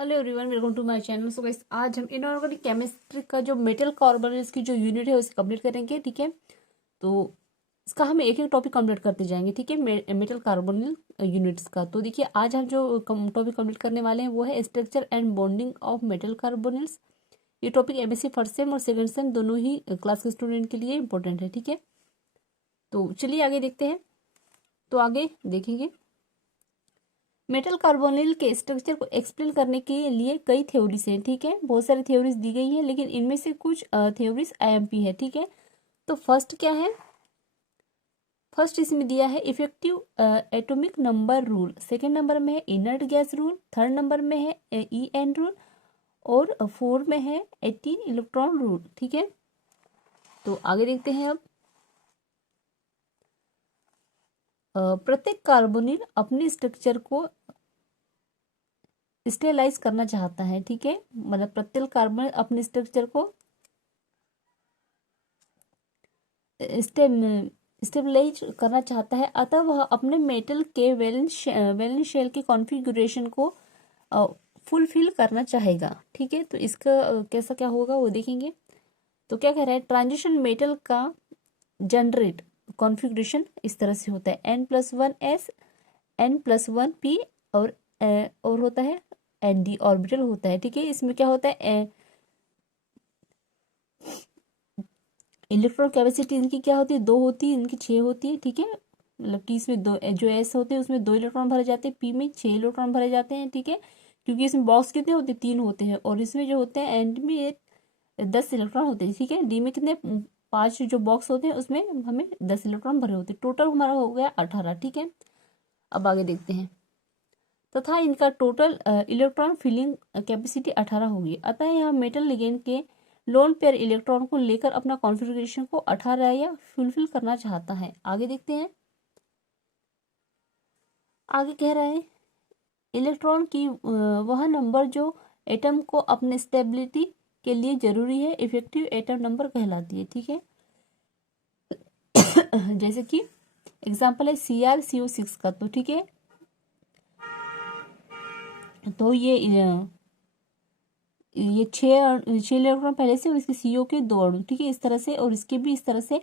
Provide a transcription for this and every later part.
Hello everyone, welcome to my channel. So guys, आज हम inorganic chemistry का जो मेटल कार्बोनेल्स की जो यूनिट है उसे कंप्लीट करेंगे। ठीक है, तो इसका हम एक एक टॉपिक कंप्लीट करते जाएंगे। ठीक है, मेटल कार्बोनिल यूनिट्स का। तो देखिए, आज हम जो टॉपिक कंप्लीट करने वाले हैं वो है structure and bonding of metal carbonyls. ये टॉपिक एमएससी फर्स्ट सेम और सेकंड सेम दोनों ही क्लास के स्टूडेंट के लिए इंपॉर्टेंट है। ठीक है, तो चलिए आगे देखते हैं। तो आगे देखेंगे, मेटल कार्बोनिल के स्ट्रक्चर को एक्सप्लेन करने के लिए कई थ्योरीज हैं। ठीक है, बहुत सारी थ्योरीज दी गई हैं, लेकिन इनमें से कुछ थ्योरीज आईएमपी है। ठीक है, तो फर्स्ट क्या है? फर्स्ट इसमें दिया है effective atomic number rule, second number में है inert gas rule, third number में है ई एन रूल, और फोर में है 18 इलेक्ट्रॉन रूल। ठीक है, तो आगे देखते हैं। अब प्रत्येक कार्बोनिल अपने स्ट्रक्चर को स्टेलाइज करना चाहता है। ठीक है, मतलब प्रत्येक कार्बन अपने स्ट्रक्चर को स्टेबलाइज करना चाहता है, अतः वह अपने मेटल के वैलेंस शेल के कॉन्फ़िगरेशन को फुलफिल करना चाहेगा। ठीक है, तो इसका कैसा क्या होगा वो देखेंगे। तो क्या कह रहा है, ट्रांजिशन मेटल का जनरेट कॉन्फ़िगरेशन इस तरह से होता है n+1s n+1p और होता है nd ऑर्बिटल होता है। ठीक है, इसमें क्या होता है, इलेक्ट्रॉन कैपेसिटी इनकी क्या होती है, 2 होती है, इनकी 6 होती है। ठीक है, मतलब कि इसमें दो जो एस होते हैं उसमें 2 इलेक्ट्रॉन भरे जाते हैं, पी में 6 इलेक्ट्रॉन भरे जाते हैं। ठीक है, क्योंकि इसमें बॉक्स कितने होते हैं, 3 होते हैं, और इसमें जो होते हैं एंड में 10 इलेक्ट्रॉन होते हैं। ठीक है, डी में कितने, 5 जो बॉक्स होते हैं उसमें हमें 10 इलेक्ट्रॉन भरे होते हैं। टोटल हमारा हो गया 18। ठीक है, अब आगे देखते हैं। तथा इनका टोटल इलेक्ट्रॉन फिलिंग कैपेसिटी 18 होगी। अतः यह मेटल लिगेंड के लोन पेयर इलेक्ट्रॉन को लेकर अपना कॉन्फ़िगरेशन को 18 या फुलफिल करना चाहता है। आगे देखते हैं। आगे कह रहा है, इलेक्ट्रॉन की वह नंबर जो एटम को अपने स्टेबिलिटी के लिए जरूरी है इफेक्टिव एटम नंबर कहलाती है। ठीक है, जैसे कि एग्जांपल है CrCO6 का। तो ठीक है, तो ये छह इलेक्ट्रॉन पहले से और इसके सीओ के 2 अणु। ठीक है, इस तरह से, और इसके भी इस तरह से।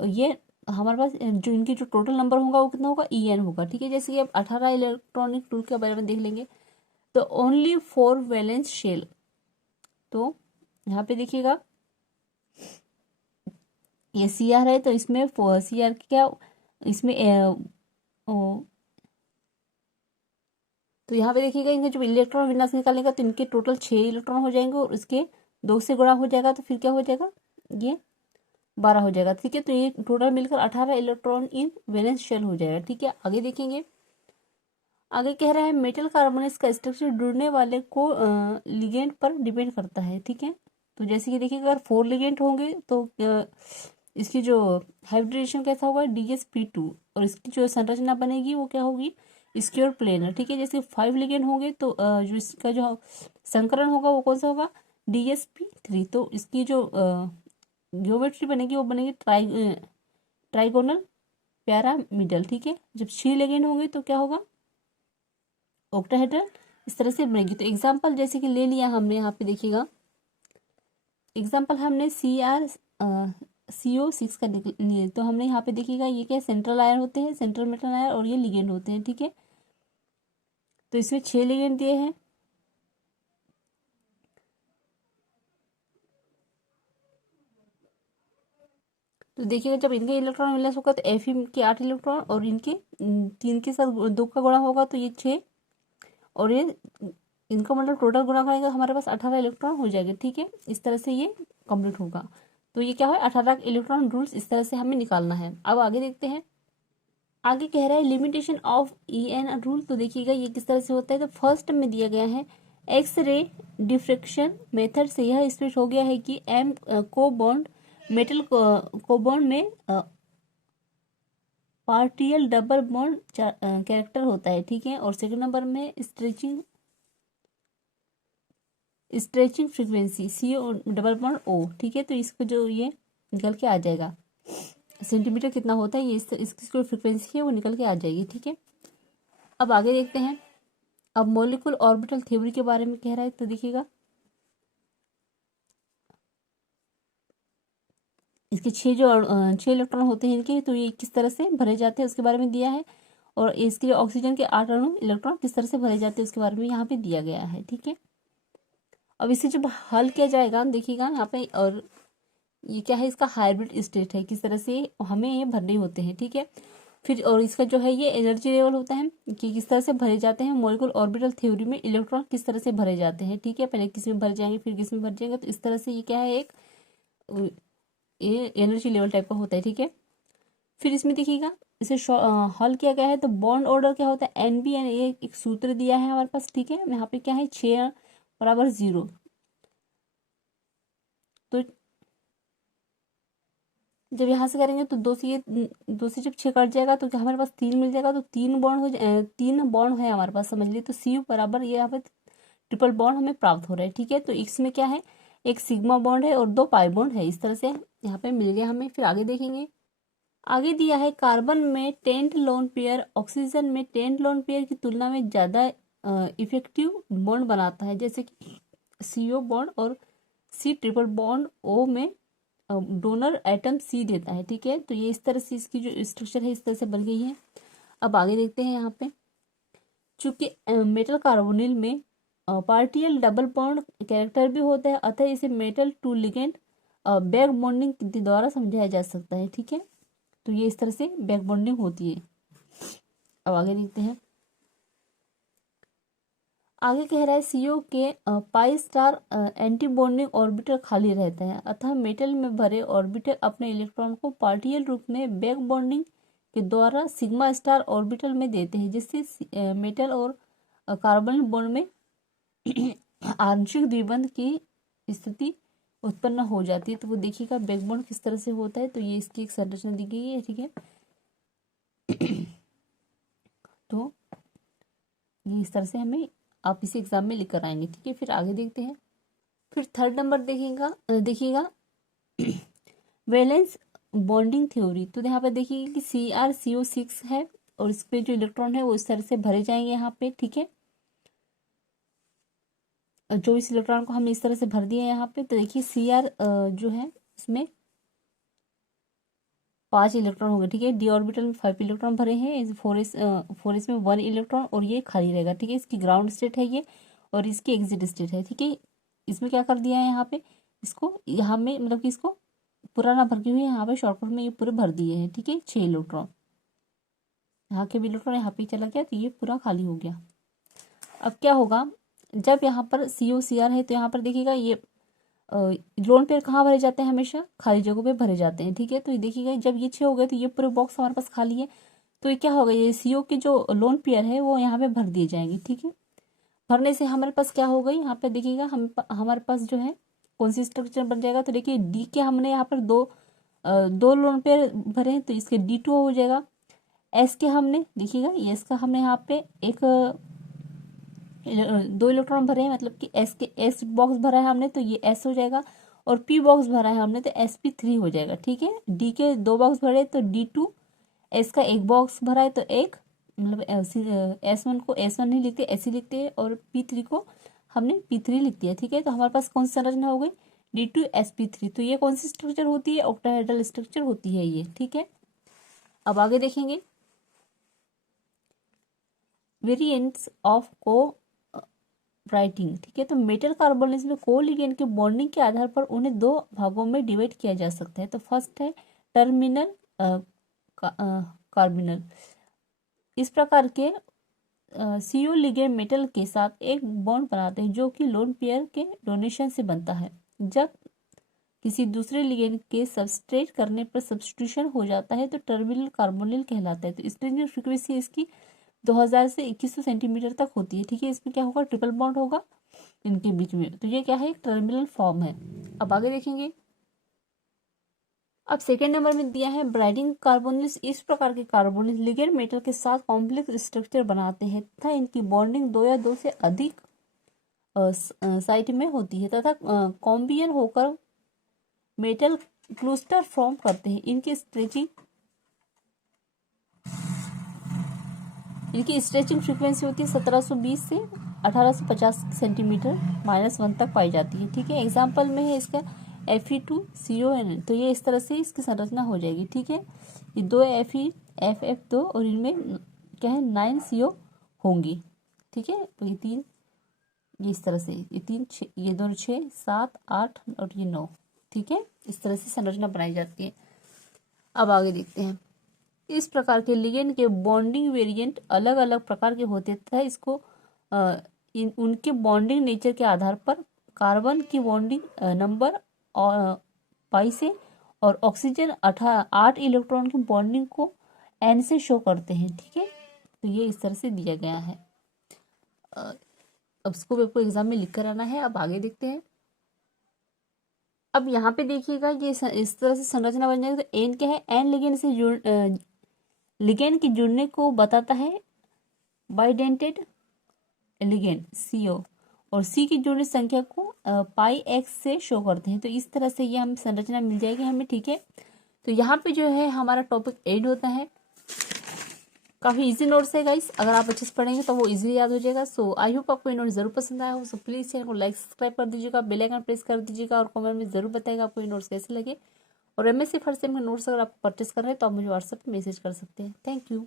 ये हमारे पास जो इनकी जो टोटल नंबर होगा वो कितना होगा, EN होगा। ठीक है, जैसे कि अब 18 इलेक्ट्रॉनिक रूल के बारे में देख लेंगे। तो ओनली 4 वैलेंस शेल। तो यहाँ पे देखिएगा, ये CR है, तो इसमें CR क्या, इसमें तो यहाँ पे देखिएगा, इनके जब इलेक्ट्रॉन विन्यास निकालेगा तो इनके टोटल 6 इलेक्ट्रॉन हो जाएंगे, और इसके 2 से गुणा हो जाएगा, तो फिर क्या हो जाएगा, ये 12 हो जाएगा। ठीक है, तो ये टोटल मिलकर 18 इलेक्ट्रॉन इन वैलेंस शेल हो जाएगा। ठीक है, आगे देखेंगे। आगे कह रहा है, मेटल कार्बोनेट्स का स्ट्रक्चर जुड़ने वाले को लिगेंड पर डिपेंड करता है। ठीक है, तो जैसे कि देखिए, अगर 4 लिगेंड होंगे तो इसकी जो हाइब्रिडेशन कैसा होगा, DsP2, और इसकी जो संरचना बनेगी वो क्या होगी, स्क्वायर प्लेनर। ठीक है, जैसे 5 लिगेंड होंगे तो जो इसका जो संकरण होगा वो कौन सा होगा, DsP3। तो इसकी जो ज्योमेट्री बनेगी वो बनेगी ट्राइगोनल पैरामिडल। ठीक है, जब 6 लिगेंड होंगे तो क्या होगा, ऑक्टाहेड्रल। इस तरह से बनेगी। तो एग्जाम्पल जैसे कि ले लिया हमने, यहाँ पे देखिएगा, एग्जाम्पल हमने CrCO6 का लिए, तो हमने यहाँ पे देखिएगा, ये क्या सेंट्रल आयन होते हैं, सेंट्रल मेटल आयन, और ये लिगेंड होते हैं। ठीक है, तो इसमें 6 लिगेंड दिए हैं। तो देखिएगा, जब इनके इलेक्ट्रॉन विन्यास होगा तो Fe के 8 इलेक्ट्रॉन, और इनके 3 के साथ 2 का गुणा होगा तो ये 6, और ये इनका मतलब टोटल गुणा करेंगे हमारे पास 18 इलेक्ट्रॉन हो जाएंगे। ठीक है, इस तरह से ये कंप्लीट होगा। तो ये क्या है, 18 इलेक्ट्रॉन रूल्स इस तरह से हमें निकालना है। अब आगे देखते हैं। आगे कह रहा है, लिमिटेशन ऑफ EN रूल। तो देखिएगा ये किस तरह से होता है। तो फर्स्ट में दिया गया है, एक्स रे डिफ्रेक्शन मेथड से यह स्पष्ट हो गया है कि एम को बॉन्ड मेटल को बॉन्ड में पार्टियल डबल बॉन्ड कैरेक्टर होता है। ठीक है, और सेकंड नंबर में stretching frequency CO double bond O। ठीक है, तो इसको जो ये निकल के आ जाएगा, सेंटीमीटर कितना होता है, ये इसकी जो फ्रीक्वेंसी है वो निकल के आ जाएगी। ठीक है, अब आगे देखते हैं। अब मॉलिक्यूल ऑर्बिटल थ्योरी के बारे में कह रहा है, तो देखिएगा इसके छह इलेक्ट्रॉन होते हैं इनके, तो ये किस तरह से भरे जाते हैं उसके बारे में दिया है। और इसके लिए ऑक्सीजन के 8 अणु इलेक्ट्रॉन किस तरह से भरे जाते हैं उसके बारे में यहाँ पे दिया गया है। ठीक है, अब इसे जब हल किया जाएगा देखिएगा यहाँ पे, और ये क्या है, इसका हाइब्रिड स्टेट है, किस तरह से हमें ये भरने होते हैं। ठीक है, फिर और इसका जो है ये एनर्जी लेवल होता है कि किस तरह से भरे जाते हैं। मॉलिक्यूल ऑर्बिटल थ्योरी में इलेक्ट्रॉन किस तरह से भरे जाते हैं। ठीक है, पहले किस में भर जाएंगे फिर किस में भर जाएंगे, तो इस तरह से ये क्या है, एक ये एनर्जी लेवल टाइप का होता है। ठीक है, फिर इसमें देखिएगा इसे हल किया गया है, तो बॉन्ड ऑर्डर क्या होता है, NBN, ये एक सूत्र दिया है हमारे पास। ठीक है, यहाँ पे क्या है 6 बराबर 0, तो जब यहाँ से करेंगे तो दो से जब 6 कट जाएगा तो क्या हमारे पास 3 मिल जाएगा, तो 3 बॉन्ड हो जाए, 3 बॉन्ड है हमारे पास, समझ लीजिए। तो CU बराबर ये यहाँ पे ट्रिपल बॉन्ड हमें प्राप्त हो रहा है। ठीक है, तो इसमें क्या है, एक सिग्मा बॉन्ड है और 2 पाई बॉन्ड है, इस तरह से यहाँ पे मिल गया हमें। फिर आगे देखेंगे, आगे दिया है कार्बन में 10 लोन पेयर ऑक्सीजन में 10 लोन पेयर की तुलना में ज़्यादा इफेक्टिव बॉन्ड बनाता है, जैसे कि CO बॉन्ड और C ट्रिपल बॉन्ड O में डोनर एटम C देता है। ठीक है, तो ये इस तरह से इसकी जो स्ट्रक्चर है इस तरह से बन गई है। अब आगे देखते हैं यहाँ पे, चूंकि मेटल कार्बोनिल में पार्टियल डबल बॉन्ड कैरेक्टर भी होता है, अतः इसे metal to ligand back bonding द्वारा समझाया जा सकता है। ठीक है, तो ये इस तरह से बैक बॉन्डिंग होती है। अब आगे देखते हैं, आगे कह रहा है CO के pi star anti bonding orbital खाली रहता है, अतः मेटल में भरे ऑर्बिटल अपने इलेक्ट्रॉन को पार्टियल रूप में बैक बॉन्डिंग के द्वारा सिग्मा स्टार ऑर्बिटल में देते हैं, जिससे मेटल और कार्बन बॉन्ड में आंशिक द्विबंध की स्थिति उत्पन्न हो जाती है। तो वो देखिएगा बैक बॉन्ड किस तरह से होता है, तो ये इसकी एक संरचना दी गई है। ठीक है, तो ये इस तरह से हमें आप इसे एग्जाम में लिख कर आएंगे। ठीक है, फिर आगे देखते हैं, फिर थर्ड नंबर देखिएगा वैलेंस बॉन्डिंग थ्योरी। तो यहाँ पे देखिए कि CrCO6 है और इस पे जो इलेक्ट्रॉन है वो इस तरह से भरे जाएंगे यहाँ पे। ठीक है, 24 इलेक्ट्रॉन को हमने इस तरह से भर दिया यहाँ पे। तो देखिए Cr जो है इसमें 5 इलेक्ट्रॉन हो गए। ठीक है, D ऑर्बिटल में 5 इलेक्ट्रॉन भरे हैं, इस 4s में 1 इलेक्ट्रॉन और ये खाली रहेगा। ठीक है, इसकी ग्राउंड स्टेट है ये और इसकी एग्जिट स्टेट है। ठीक है, इसमें क्या कर दिया है यहाँ पे, इसको यहाँ में मतलब कि इसको पूरा ना भर के हुए यहाँ पे शॉर्टकट में ये पूरे भर दिए हैं। ठीक है, 6 इलेक्ट्रॉन, यहाँ के भी इलेक्ट्रॉन यहाँ पे चला गया तो ये पूरा खाली हो गया। अब क्या होगा, जब यहाँ पर COCr है तो यहाँ पर देखिएगा ये लोन पेयर कहाँ भरे जाते हैं, हमेशा खाली जगहों पे भरे जाते हैं। ठीक है, तो ये देखिएगा जब ये 6 हो गए तो ये पूरे बॉक्स हमारे पास खाली है, तो ये क्या होगा, ये CO के जो लोन पेयर है वो यहाँ पे भर दिए जाएंगे। ठीक है, भरने से हमारे पास क्या होगा, यहाँ पे देखिएगा हमारे पास जो है कौन सी स्ट्रक्चर बन जाएगा। तो देखिए D के हमने यहाँ पर दो लोन पेयर भरे हैं तो इसके D2 हो जाएगा। S के हमने देखिएगा S का हमने यहाँ पे एक 2 इलेक्ट्रॉन भरे हैं, मतलब कि S बॉक्स भरा है हमने तो ये S हो जाएगा, और P बॉक्स भरा है हमने तो sp3 हो जाएगा। ठीक है, D के 2 बॉक्स भरे तो D2, S का एक बॉक्स भरा है तो एक, मतलब S1 को S1 नहीं लिखते S ही लिखते हैं, और P3 को हमने P3 लिख दिया। ठीक है, तो हमारे पास कौन सी संरचना हो गई, D2sp3। तो ये कौन सी स्ट्रक्चर होती है, ऑक्टाहेड्रल स्ट्रक्चर होती है ये। ठीक है, अब आगे देखेंगे वेरिएंट्स ऑफ को राइटिंग। ठीक है, तो मेटल कार्बोनिल्स में कोलिगेंड के बॉन्डिंग के आधार पर उन्हें 2 भागों में डिवाइड किया जा सकता है। तो फर्स्ट है टर्मिनल कार्बिनल। इस प्रकार के CO लिगेंड मेटल के साथ एक बॉन्ड बनाते हैं जो कि लोन पेयर के डोनेशन से बनता है। जब किसी दूसरे लिगेंड के सबस्ट्रेट करने पर सब्स्टिट्यूशन हो जाता है तो टर्मिनल कार्बोनिल कहलाता है। तो स्ट्रेंजिंग फ्रीक्वेंसी इसकी 2000 से 2100 सेंटीमीटर तक होती है। ठीक है, इसमें क्या होगा, ट्रिपल बॉन्ड होगा इनके बीच में, तो ये क्या है, एक टर्मिनल फॉर्म है। अब आगे देखेंगे, अब सेकेंड नंबर में दिया है ब्राइडिंग कार्बोनिल्स। इस प्रकार के कार्बोनिल लिगेंड मेटल के साथ कॉम्प्लेक्स स्ट्रक्चर बनाते हैं तथा इनकी बॉन्डिंग 2 या 2 से अधिक साइट में होती है तथा कॉम्बियन होकर मेटल क्लस्टर फॉर्म करते हैं। इनकी स्ट्रेचिंग इनकी स्ट्रेचिंग फ्रीक्वेंसी होती है 1720 से 1850 सेंटीमीटर -1 तक पाई जाती है। ठीक है, एग्जाम्पल में है इसका Fe2CON, तो ये इस तरह से इसकी संरचना हो जाएगी। ठीक है, ये 2 Fe FF2 और इनमें क्या है 9 CO होंगी। ठीक है, तो ये 3, ये इस तरह से ये 3 ये दोनों 6 7 8 और ये 9। ठीक है, इस तरह से संरचना बनाई जाती है। अब आगे देखते हैं। इस प्रकार के लिगेंड के बॉन्डिंग वेरिएंट अलग अलग प्रकार के होते तथा इसको उनके बॉन्डिंग नेचर के आधार पर कार्बन की बॉन्डिंग नंबर और पाई से और ऑक्सीजन 8 इलेक्ट्रॉन की बॉन्डिंग को N से शो करते हैं। ठीक है, तो ये इस तरह से दिया गया है। अब इसको आपको एग्जाम में लिख कर आना है। अब आगे देखते हैं। अब यहाँ पे देखिएगा ये इस तरह से संरचना बन जाएगी। तो एन क्या है, एन लिगेंड के जुड़ने को बताता है बाइडेंटेड लिगेंड CO, और C की जुड़ने संख्या को पाई X से शो करते हैं। तो इस तरह से ये हम संरचना मिल जाएगी हमें। ठीक है, तो यहाँ पे जो है हमारा टॉपिक एंड होता है। काफ़ी इजी नोट्स है गाइस, अगर आप अच्छे से पढ़ेंगे तो वो इजीली याद हो जाएगा। सो आई होप आपको ये नोट जरूर पसंद आया हो। सो प्लीज़ चैनल को लाइक सब्सक्राइब कर दीजिएगा, बेल आइकन प्रेस कर दीजिएगा और कमेंट में जरूर बताइएगा आपको ये नोट्स कैसे लगे। और MSc फर्स्ट सेम के नोट्स अगर आप परचेस कर रहे हैं तो आप मुझे व्हाट्सएप पर मैसेज कर सकते हैं। Thank you.